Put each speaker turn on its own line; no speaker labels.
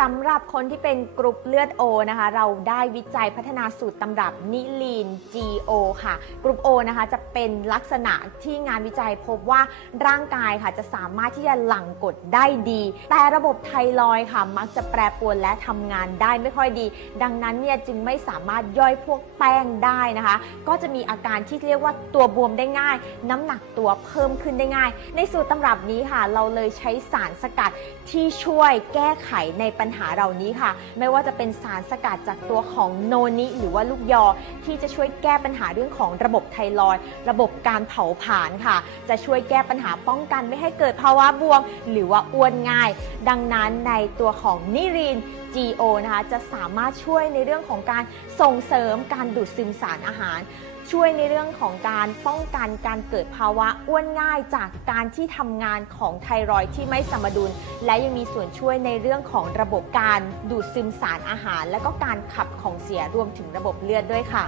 สำหรับคนที่เป็นกรุ๊ปเลือด O นะคะ เราได้วิจัยพัฒนาสูตรตำรับนิลีน GO ค่ะ กรุ๊ป O นะคะจะเป็นลักษณะที่งานวิจัยพบว่าร่างกายค่ะจะสามารถที่จะหลั่งกรดได้ดี แต่ระบบไทรอยค่ะ มักจะแปรปรวนและทำงานได้ไม่ค่อยดี ดังนั้นเนี่ยจึงไม่สามารถย่อยพวกแป้งได้นะคะ ก็จะมีอาการที่เรียกว่าตัวบวมได้ง่าย น้ำหนักตัวเพิ่มขึ้นได้ง่าย ในสูตรตำรับนี้ค่ะ เราเลยใช้สารสกัดที่ช่วยแก้ไขในปัญญหาเหล่านี้ค่ะ ไม่ว่าจะเป็นสารสกัดจากตัวของโนนิหรือว่าลูกยอ ที่จะช่วยแก้ปัญหาเรื่องของระบบไทรอยระบบการเผาผลาญค่ะ จะช่วยแก้ปัญหาป้องกันไม่ให้เกิดภาวะบวม หรือว่าอ้วนง่ายดังนั้นในตัวของนิริน GO นะคะจะสามารถช่วยในเรื่องของการส่งเสริมการดูดซึมสารอาหาร ช่วยในเรื่องของการป้องกันการเกิดภาวะอ้วนง่ายจากการที่ทำงานของไทรอยที่ไม่สมดุล และยังมีส่วนช่วยในเรื่องของระบบการดูดซึมสารอาหาร และก็การขับของเสียรวมถึงระบบเลือดด้วยค่ะ